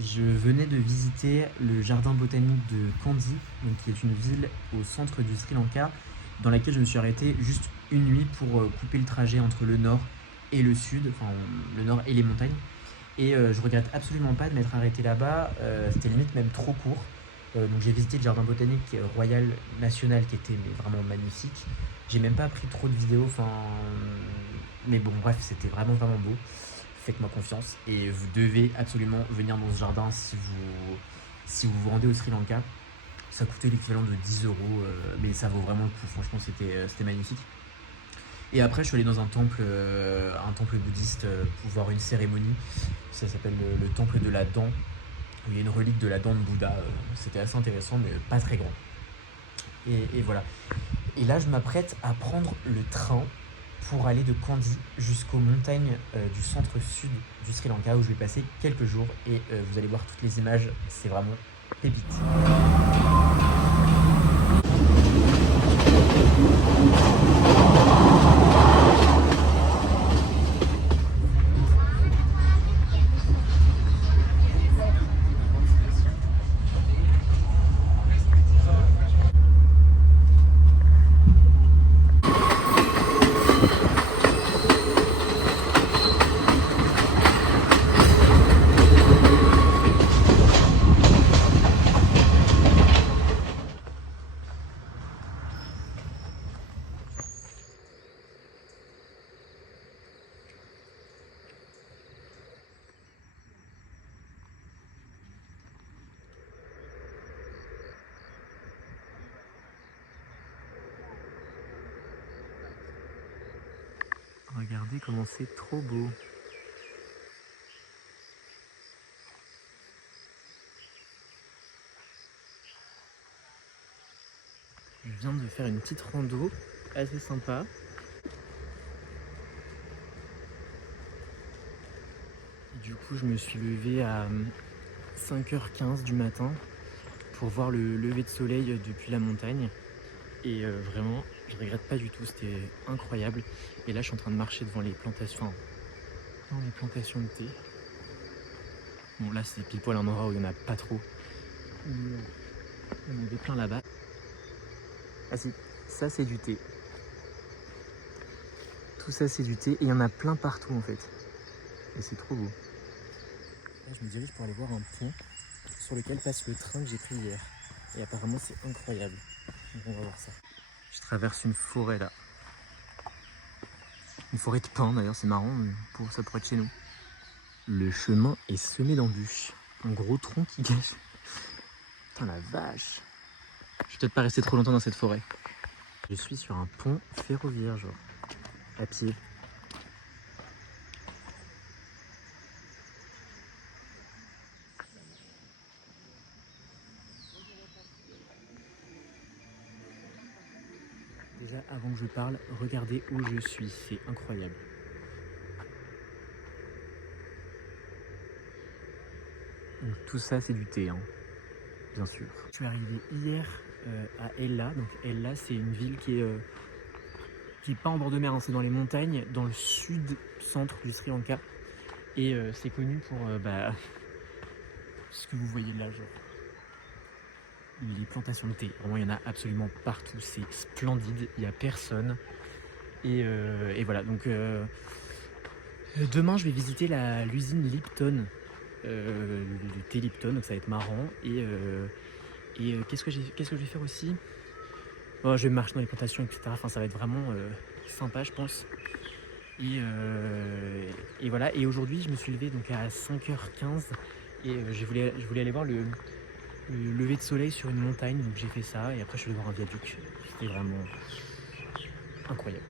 Je venais de visiter le jardin botanique de Kandy, donc qui est une ville au centre du Sri Lanka, dans laquelle je me suis arrêté juste une nuit pour couper le trajet entre le nord et le sud, enfin le nord et les montagnes. Et je regrette absolument pas de m'être arrêté là-bas, c'était limite même trop court. Donc j'ai visité le jardin botanique royal national qui était mais vraiment magnifique. J'ai même pas pris trop de vidéos, enfin, mais bon bref, c'était vraiment vraiment beau. Faites-moi confiance et vous devez absolument venir dans ce jardin si vous rendez au Sri Lanka. Ça coûtait l'équivalent de 10 euros, mais ça vaut vraiment le coup. Franchement, c'était magnifique. Et après, je suis allé dans un temple bouddhiste pour voir une cérémonie. Ça s'appelle le temple de la dent, où il y a une relique de la dent de Bouddha. C'était assez intéressant, mais pas très grand. Et voilà. Et là, je m'apprête à prendre le train pour aller de Kandy jusqu'aux montagnes du centre-sud du Sri Lanka, où je vais passer quelques jours. Et vous allez voir toutes les images, c'est vraiment pépite. Regardez comment c'est trop beau. Je viens de faire une petite rando assez sympa. Et du coup, je me suis levé à 5h15 du matin pour voir le lever de soleil depuis la montagne. Et vraiment, je regrette pas du tout, c'était incroyable. Et là, je suis en train de marcher devant les plantations, dans les plantations de thé. Bon, là, c'est pile poil un endroit où il n'y en a pas trop. Il y en avait plein là-bas. Ah si, ça c'est du thé. Tout ça c'est du thé et il y en a plein partout en fait. Et c'est trop beau. Là, je me dirige pour aller voir un pont sur lequel passe le train que j'ai pris hier. Et apparemment c'est incroyable. Donc on va voir ça. Je traverse une forêt là. Une forêt de pins d'ailleurs, c'est marrant, ça pourrait être chez nous. Le chemin est semé d'embûches. Un gros tronc qui gâche. Putain la vache. Je vais peut-être pas rester trop longtemps dans cette forêt. Je suis sur un pont ferroviaire, genre, à pied. Déjà, avant que je parle, regardez où je suis, c'est incroyable. Donc, tout ça, c'est du thé, hein, bien sûr. Je suis arrivé hier à Ella. Donc Ella, c'est une ville qui est pas en bord de mer, hein, c'est dans les montagnes, dans le sud-centre du Sri Lanka. Et c'est connu pour ce que vous voyez là, genre les plantations de thé. Vraiment, il y en a absolument partout, c'est splendide, il n'y a personne. Et voilà, donc demain, je vais visiter l'usine Lipton, le thé Lipton, donc ça va être marrant. Et qu'est-ce que je vais faire aussi? Oh, je vais marcher dans les plantations, etc. Enfin, ça va être vraiment sympa, je pense. Et voilà. Et aujourd'hui, je me suis levé donc à 5h15 et je voulais aller voir le lever de soleil sur une montagne. Donc j'ai fait ça et après je suis allé voir un viaduc. C'était vraiment incroyable.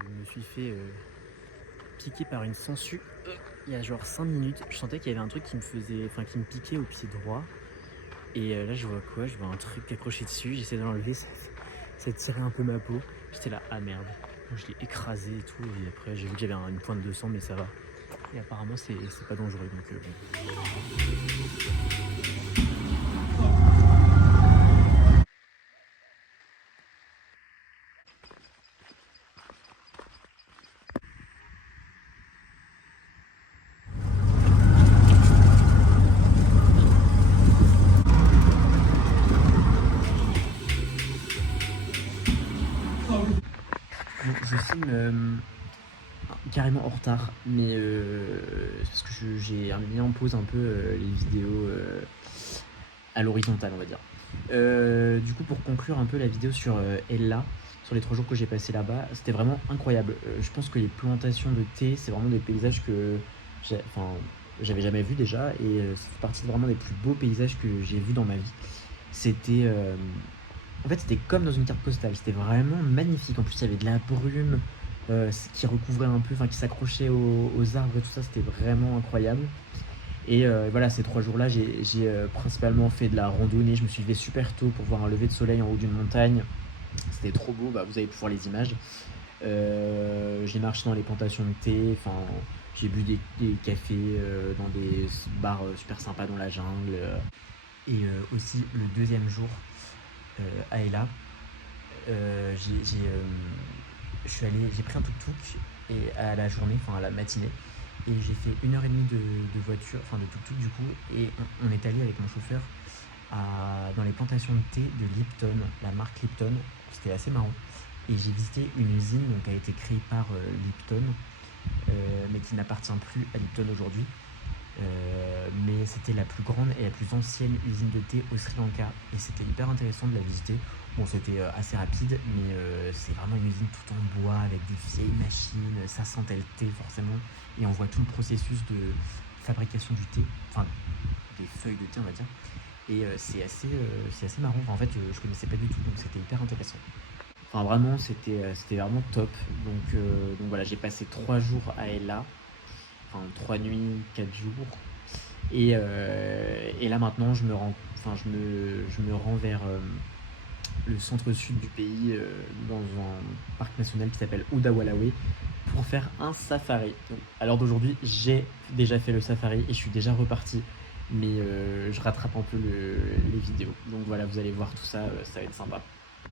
Je me suis fait piquer par une sangsue il y a genre 5 minutes. Je sentais qu'il y avait un truc qui me piquait au pied droit. Et là je vois quoi? Je vois un truc accroché dessus, j'essaie de l'enlever, ça tirait un peu ma peau. J'étais là, ah merde. Donc je l'ai écrasé et tout, et après j'ai vu qu'il y avait une pointe de sang, mais ça va. Et apparemment c'est pas dangereux, donc bon. Bon, je filme carrément en retard, mais c'est parce que j'ai mis en pause un peu les vidéos à l'horizontale, on va dire. Du coup, pour conclure un peu la vidéo sur Ella, sur les 3 jours que j'ai passé là-bas, c'était vraiment incroyable. Je pense que les plantations de thé, c'est vraiment des paysages que j'avais jamais vus déjà, et ça fait partie vraiment des plus beaux paysages que j'ai vus dans ma vie. C'était en fait, c'était comme dans une carte postale, c'était vraiment magnifique. En plus, il y avait de la brume qui recouvrait un peu, enfin qui s'accrochait aux arbres et tout ça, c'était vraiment incroyable. Et voilà, ces 3 jours-là, j'ai principalement fait de la randonnée. Je me suis levé super tôt pour voir un lever de soleil en haut d'une montagne. C'était trop beau, bah, vous avez pu voir les images. J'ai marché dans les plantations de thé, enfin, j'ai bu des cafés dans des bars super sympas dans la jungle. Et aussi, le deuxième jour à Ella, j'ai pris un tuk-tuk et à la journée, enfin à la matinée, et j'ai fait 1 heure et demie de voiture, enfin de tuk-tuk du coup, et on est allé avec mon chauffeur dans les plantations de thé de Lipton, la marque Lipton. C'était assez marrant. Et j'ai visité une usine donc, qui a été créée par Lipton, mais qui n'appartient plus à Lipton aujourd'hui. Mais c'était la plus grande et la plus ancienne usine de thé au Sri Lanka, et c'était hyper intéressant de la visiter. Bon, c'était assez rapide, mais c'est vraiment une usine tout en bois avec des vieilles machines, ça sentait le thé forcément, et on voit tout le processus de fabrication du thé, enfin des feuilles de thé on va dire, et c'est assez marrant. Enfin, en fait, je connaissais pas du tout, donc c'était hyper intéressant. Enfin vraiment, c'était vraiment top. Donc voilà, j'ai passé 3 jours à Ella, enfin 3 nuits, 4 jours. Et là maintenant, je me rends vers le centre-sud du pays, dans un parc national qui s'appelle Udawalawe, pour faire un safari. Donc, à l'heure d'aujourd'hui, j'ai déjà fait le safari et je suis déjà reparti, mais je rattrape un peu les vidéos. Donc voilà, vous allez voir tout ça, ça va être sympa.